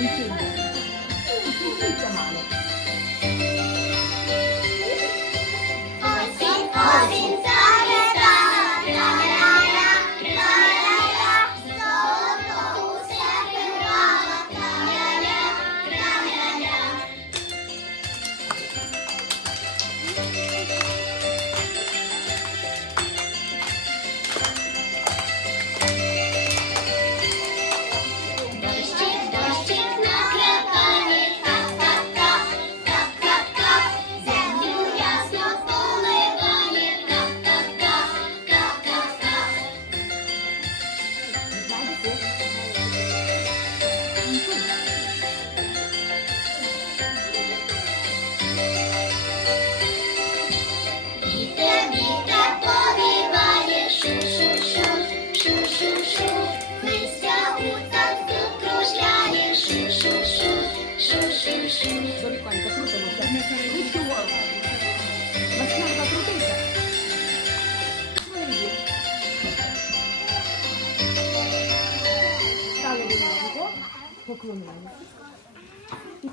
Thank you. Доріконька, крутимося. Вище вгору. Машинка крутиться. Виїзді. Стали до нього. Поклоняємося.